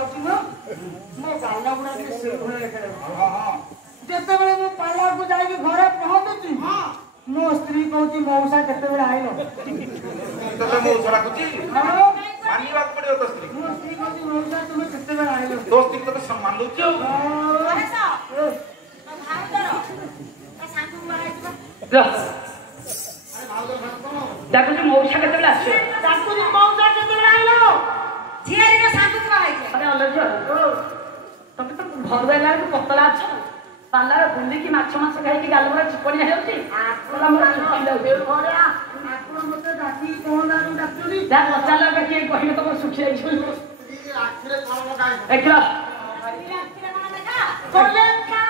पाउची मो गाला गुडा के से भले जेते बेले मो पाला को जाई के घरे पहुंचुची मो स्त्री कहूची मौसा केते बेले आइलो तते मौसा राखुची मानी बात पड़ियो तो स्त्री मो स्त्री कहूची मौसा तुम केते बेले आइलो दोस्ती को तो सम्मान दोची अरे सा तो भाव करो ता सांगू माराइबा देखो जो मौसा केते बेले आछे ताकू जी मौसा केते बेले आइलो झियारी रे सांगू कहै अरे अलज तमे तो घर वेला को पतला छ पालार बुंदी की माछ माछ खाई की गालमरा चिपणी हेउची आपला मोर चिपणी दे घरे आपन मते डाकी कोन दारू डाक्टरी जा पचाला के के कहिने तो सुखी आइ छ आखिरे खाओ गाय एकरा आखिरे ना देखा बोले का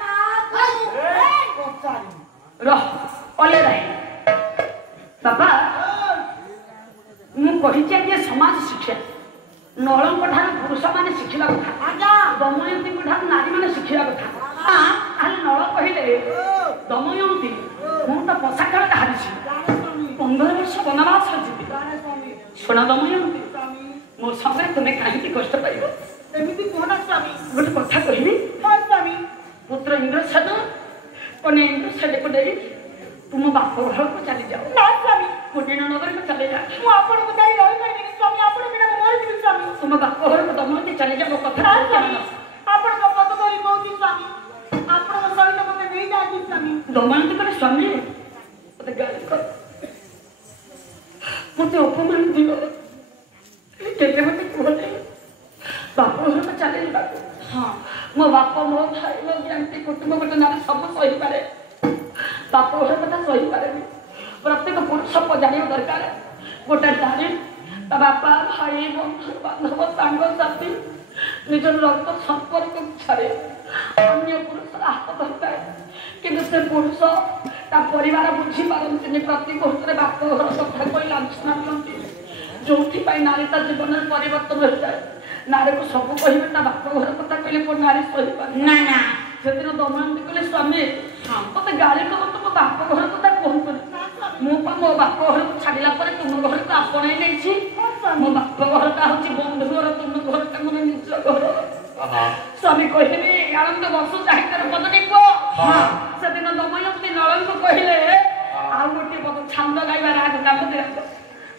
मा कोचारी रह ओले रे बाबा मु कहि जे के समाज शिक्षा नळंक ठार पुरुष माने शिखिला कथा आजा दमयंती ठार नारी माने शिखिला कथा आले नळ कहिले दमयंती मु त पोशाकळ हारिछि 15 वर्ष वनवास जीवी सुना दमयंती मो संगे तुमे काहे कष्ट पाइबो एमिति कोना स्वामी गोटे कथा कहिबी हां स्वामी पुत्र इंद्रसेन कने इंद्रसेन को देई तुम बाप घर को चली जाओ ना स्वामी कुटीन नगर को चले जा मु आपन को जाई रहि पाइबी स्वामी आपन बिना मर जिबी स्वामी तुम बाप घर को दमयंती चले जा मो कथा आपन को पद करी कहूची स्वामी आपन को सहित मते नहीं जाई स्वामी दमयंती कने स्वामी मते गाली कर मते अपमान दियो केते मते कोले बाप घर को चले जा हां मो बाप मो भाई मो ज्ञानती कुटुंब गोटे नारी सब सही पारे बाप घर कथा सही पारे प्रत्येक पुरुष को जानियो दरकार गोटे नारी ता बापा भाई बंधु बांधव सांग साथी निजर रक्त संपर्क छाड़े अन्य पुरुष हाथ धरता है किंतु से पुरुष ता परिवार बुझी पारती प्रति मुहूर्त बाप घर कथा कोई लांछना दिखती जो नारी ता जीवन में परिवर्तन हो जाए नारी को सब कहे ता बाप घर कथा कहले को नारी सही पारे ना ना से दिन दमयंती कहले स्वामी मत गाड़ी कर तुम बाप घर कथा कहतु मो बाप घर को छाड़िला पर तुम घर को आपणे नहीं मो बाप घर का हूँ बंधु घर तुम घर का मोर निज घर स्वामी कहले आनंद वर्ष साहित्य पदटी को से दिन दमयंती नळंक कहले आ गोटे पद छंद गाइबा राग काम दे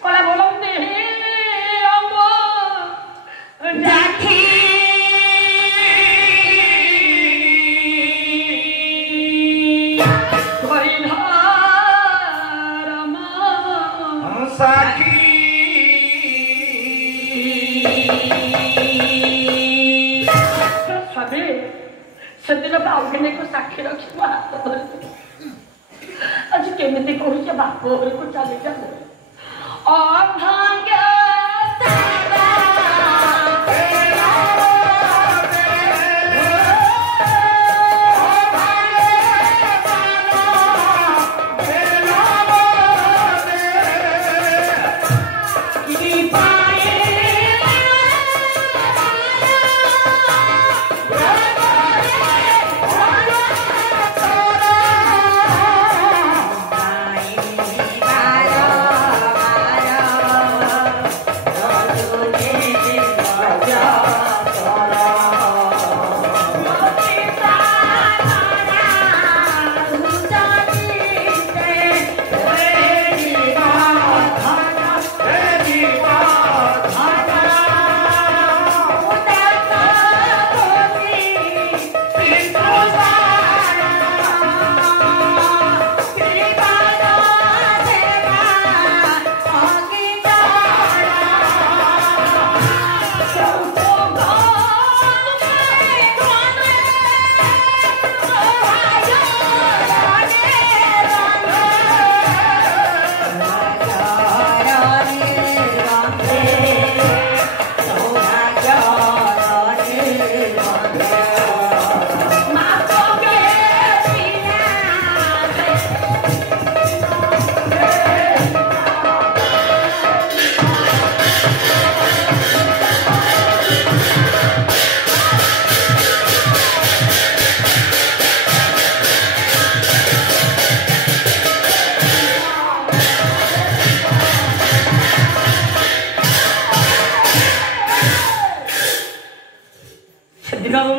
कला बोलते अम्ब जाठी साखी स्वामी सेदिन बाउगने को साक्षी रखी मो हाथ धरी आज केमिति कहूचे बाप घर को चली जा अभाग्य बारो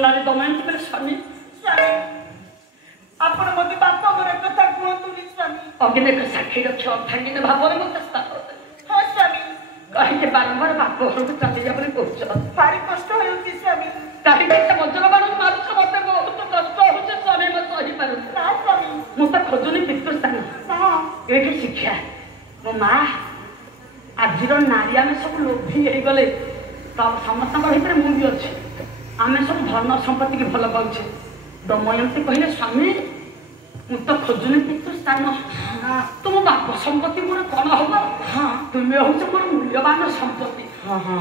ନାରୀ ଦମୟନ୍ତୀ କହିଲେ ସ୍ୱାମୀ ସ୍ୱାମୀ ଆପଣ ମୋତେ ବାପ ଘର କଥା କୁହନ୍ତୁନି ସ୍ୱାମୀ। ଅଗ୍ନିକ ସାକ୍ଷୀ ରଖି ଅର୍ଦ୍ଧାଙ୍ଗୀନ ଭାବରେ ମୋତେ ସ୍ଥାନ ଦେଲେ। ହଁ ସ୍ୱାମୀ କାହିଁକି ବାରମ୍ବାର ବାପ ଘରକୁ ଚାଲିଯିବା ବୋଲି କହୁଛ? ଭାରି କଷ୍ଟ ହେଉଛି ସ୍ୱାମୀ। କାହିଁକି ସେ ବଜ୍ରବାଣକୁ ମାରୁଛ? ମୋତେ ବହୁତ କଷ୍ଟ ହେଉଛି ସ୍ୱାମୀ, ମୁଁ ସହିପାରୁନି। ନା ସ୍ୱାମୀ ମୁଁ ତ ଖୋଜୁନି ପିତୃସ୍ଥାନ। ହଁ ଏଇଠି ଶିକ୍ଷା ମୋ ମା ଆଜିର ନାରୀ ଆମେ ସବୁ ଲୋଭୀ ହେଇଗଲେ। ସମସ୍ତଙ୍କ ଭିତରେ ମୁଁ ବି ଅଛି। ଆମେ ସବୁ ଧନ ସମ୍ପତ୍ତିକି ଭଲ ପାଉଛେ। ଦମୟନ୍ତୀ କହିଲେ ସ୍ୱାମୀ ମୁଁ ତ ଖୋଜୁନି ପିତୃସ୍ଥାନ। ତୁମ ବାପ ସମ୍ପତ୍ତି ମୋର କ'ଣ ହବ? ତୁମେ ହଉଛ ମୋର ମୂଲ୍ୟବାନ ସମ୍ପତ୍ତି।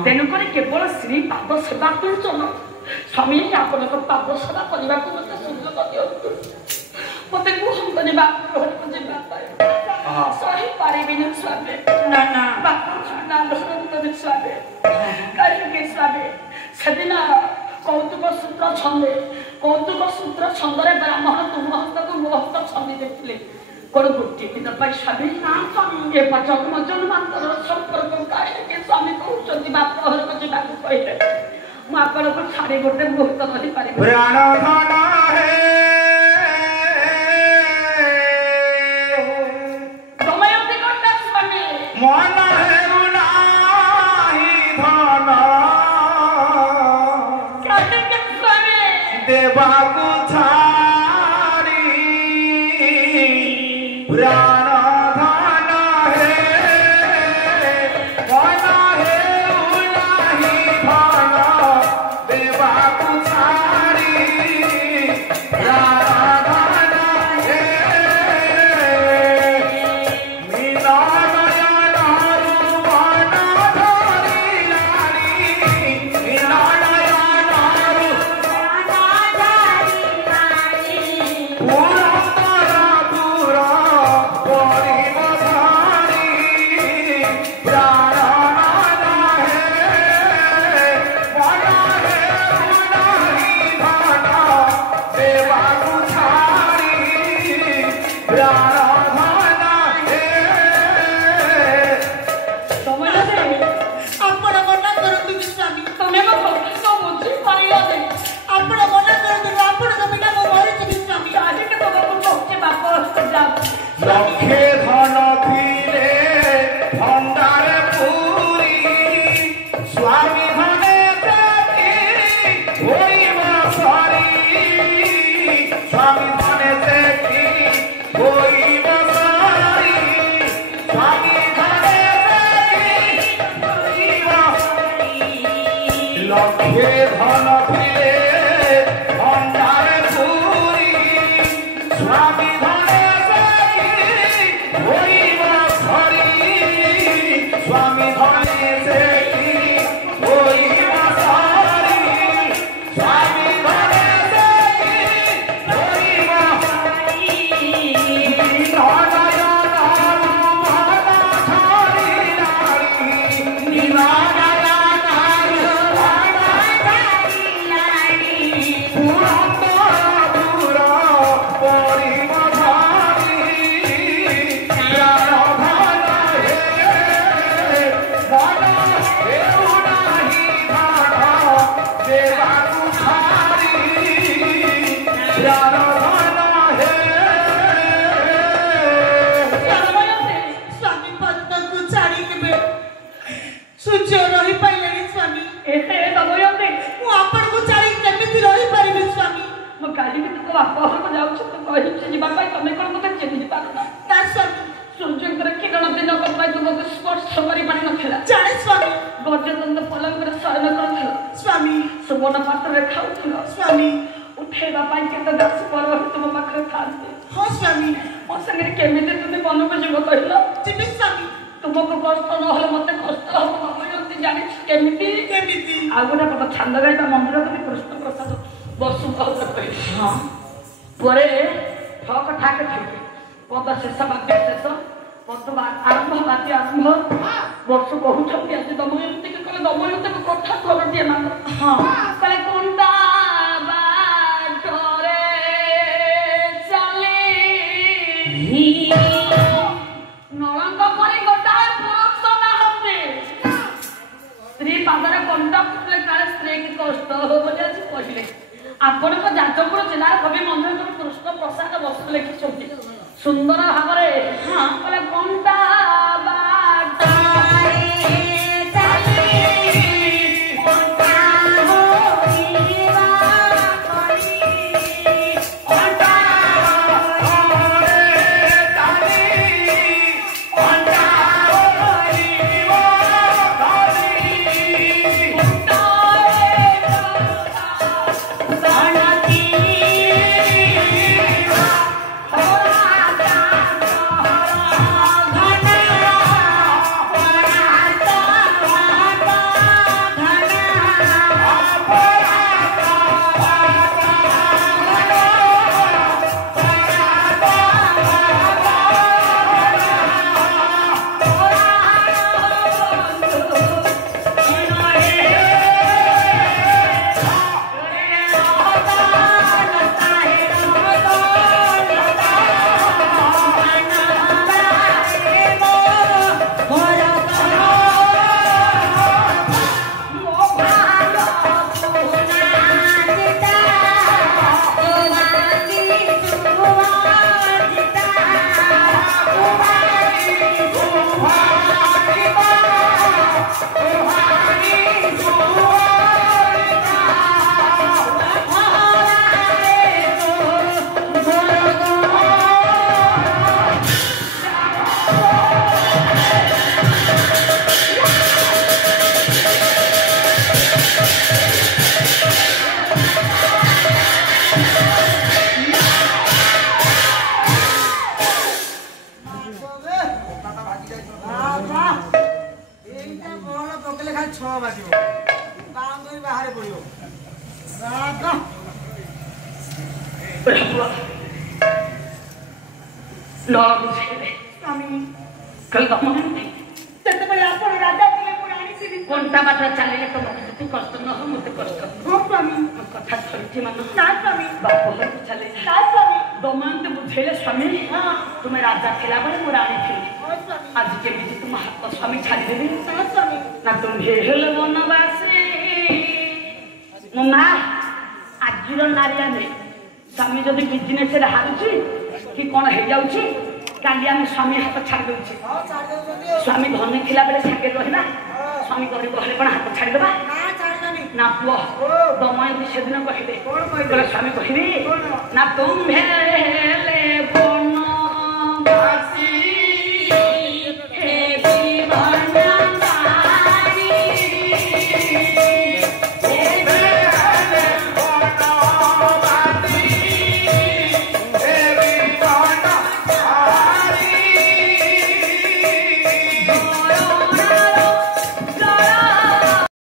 ତେଣୁକରି କେବଳ ଶ୍ରୀ ପାଦ ସେବା କରୁଛ। ସ୍ୱାମୀ ଆପଣଙ୍କ ପାଦ ସେବା କରିବାକୁ ମୋତେ ସୁଯୋଗ ଦିଅନ୍ତୁ। ମୋତେ କୁହନ୍ତୁନି ବାପ ଘରକୁ ଯିବା ପାଇଁ। ସହିପାରିବିନି ସ୍ୱାମୀ। ନା ନା ବାପ ନା ଧରନ୍ତୁନି ସ୍ୱାମୀ। କାହିଁକି ସ୍ୱାମୀ ସେଦିନ କୌତୁକ ସୂତ୍ର ଛନ୍ଦରେ ବ୍ରାହ୍ମଣ ତୁମ ହସ୍ତକୁ ମୋ ହସ୍ତ ଛନ୍ଦି ଦେଇଥିଲେ। କ'ଣ ଗୋଟିଏ ଦିନ ପାଇଁ ସ୍ୱାମୀ? ନା ସ୍ୱାମୀ ଏ ଜନ୍ମ ଜନ୍ମାନ୍ତର ସମ୍ପର୍କ କାହିଁକି ସ୍ୱାମୀ କହୁଛନ୍ତି ବାପ ଘରକୁ ଯିବାକୁ କହିଲେ? ମୁଁ ଆପଣଙ୍କୁ ଛାଡ଼ି ଗୋଟେ ମୁହୂର୍ତ୍ତ ରହିପାରିବି। ଦମୟନ୍ତୀ କହିଲେ ସ୍ୱାମୀ ମନ ହେଉନାହିଁ ଧନ କାହିଁକି ସ୍ୱାମୀ? ଦେବାକୁ ଛାଡ଼ି ପ୍ରାଣ ଧନ ହେ ମନ ହେଉନାହିଁ ଧନ ଦେବାକୁ ଛାଡ଼ି ପ୍ରାଣ ଧନ ହେ ମିଳନୟନରୁ ମନ ଧରିଲାଣି ମିଳନୟନରୁ ପୁରନ୍ଦର ପୁର ପରିବ ଧରି ପ୍ରାଣ ହେ ମନ ହେଉନାହିଁ ଧନ ଦେବାକୁ ଛାଡ଼ି ପ୍ରାଣ ଧନ ହେ ଦମୟନ୍ତୀ ଆପଣ ମନା କରନ୍ତୁନି ସ୍ୱାମୀ। ତମେ ମୋ କଥା ବୁଝିପାରିଲନି। ଆପଣ ମନା କରନ୍ତୁନି। ଆପଣଙ୍କ ବିନା ମୁଁ ମରିଯିବି ସ୍ୱାମୀ। କାହିଁକି ତମକୁ କହୁଛି ବାପ ଘରକୁ ଯାଅ? ଲକ୍ଷେ ଧନ ଥିଲେ ଭଣ୍ଡାରେ ପୁରୀ ସ୍ୱାମୀ ଧନେ ଦେଖି ହୋଇବ ସରି ସ୍ୱାମୀ ଧନେ ଦେଖି ହୋଇବ ସରି ସ୍ୱାମୀ ଧନେ ଦେଖି ହୋଇବ ଲକ୍ଷେ ଧନ ଥିଲେ ଭଣ୍ଡାରେ ପୁରୀ ସ୍ୱାମୀ ଧନେ ଦେଖି ହୋଇବ ସରି ସ୍ୱାମୀ ଧନେ ଦେଖି ହୋଇବ ସରି ସ୍ୱାମୀ ଧନେ ଦେଖି ହୋଇବ ଦମୟନ୍ତୀ ସ୍ୱାମୀ ପଦ୍ମକୁ ଛାଡ଼ି କେବେ ସୂର୍ଯ୍ୟ ରହିପାରିଲେନି ସ୍ୱାମୀ। ଏତେ ଦମୟନ୍ତୀ ମୁଁ ଆପଣଙ୍କୁ ଛାଡ଼ି କେମିତି ରହିପାରିବି ସ୍ୱାମୀ? ମୁଁ କାହିଁକି ତମ ବାପ ଘରକୁ ଯାଉଛି ତ କହିଛି ଯିବା ପାଇଁ? ତମେ କ'ଣ ମୋତେ ଚିହ୍ନି ପାରୁନ? ନା ସ୍ୱାମୀ ସୂର୍ଯ୍ୟଙ୍କର କିରଣ ଦିନକ ପାଇଁ ତୁମକୁ ସ୍ପର୍ଶ କରିପାରିନଥିଲା। ଜାଣେ ସ୍ୱାମୀ। ଗଜଦଣ୍ଡ ପଲଙ୍କରେ ଶୟନ କରୁଥିଲ। ସ୍ୱାମୀ ସୁବର୍ଣ୍ଣ ପାତ୍ରରେ ଖାଉଥିଲ। ସ୍ୱାମୀ ଉଠେଇବା ପାଇଁ କେତେ ଦାସ ପରବର୍ତ୍ତୀ ତୁମ ପାଖରେ ଥାନ୍ତି। ହଁ ସ୍ୱାମୀ ମୋ ସାଙ୍ଗରେ କେମିତି ତୁମେ ମନକୁ ଯିବ କହିଲ? ଯିବି ସ୍ୱାମୀ। ତୁମକୁ କଷ୍ଟ ନହେଲେ ମୋତେ କଷ୍ଟ ହବ। ଦମୟନ୍ତୀ ଜାଣିଛୁ କେମିତି? କେମିତି? ଆଉ ଗୋଟେ କଥା ଛାନ୍ଦ ଗାଇବା ମନ୍ଦିରରେ ବି କୃଷ୍ଣ ପ୍ରସାଦ ବର୍ଷୁ ବହୁତ କହିଲି। ହଁ ପରେ ଠକ ଠାକ ଠିକ ପଦ ଶେଷ ବାକ୍ୟ ଶେଷ ପଦ ଆରମ୍ଭ ବାକ୍ୟ ଆରମ୍ଭ ବର୍ଷୁ କହୁଛନ୍ତି ଆଜି ଦମୟନ୍ତୀକୁ କହିଲେ ଦମୟନ୍ତୀକୁ କଥା ଥରଟିଏ ମାନ ହଁ କହିଲେ କୁଣ୍ଡା ବାଟରେ ଚାଲି ନଳଙ୍କ ପରି ଗୋଟାଏ ପୁରୁଷ ନାହାନ୍ତି। ସ୍ତ୍ରୀ ପାଦରେ କଣ୍ଟା ଫୁଟିଲେ କାଳେ ସ୍ତ୍ରୀକି କଷ୍ଟ ହବ ବୋଲି ଆଜି କହିଲେ। ଆପଣଙ୍କ ଯାଜପୁର ଜିଲ୍ଲାର କବି ମଞ୍ଜୁର କୃଷ୍ଣ ପ୍ରସାଦ ବସୁ ଲେଖିଛନ୍ତି ସୁନ୍ଦର ଭାବରେ କହିଲେ ଘଣ୍ଟା घंटा बाटा चलिए तो मत कष्ट न हो मत कष्ट हो स्वामी कथा छुट्टी मन ना स्वामी बाप घर चले ना स्वामी दमयंत बुझेले स्वामी हां तुम्हें राजा थिला बळे मु राणी थी आज के भी तुम हाथ स्वामी छाड़ी देबे ना स्वामी ना तुम हेल वनवासी मुना आजिर नारिया ने स्वामी जदी बिजनेस रे हारुची कि कोन हे जाउची काली आम स्वामी हाथ छाड़ देउची हां छाड़ देउची स्वामी धनी थिला बळे सागे रहला स्वामी गरीब हेले कोन हाथ छाड़ देबा ना छाड़ देनी ना पुओ दमयंत सेदिन कहिले कोन कहिले स्वामी कहिबी ना तुम हेले वनवासी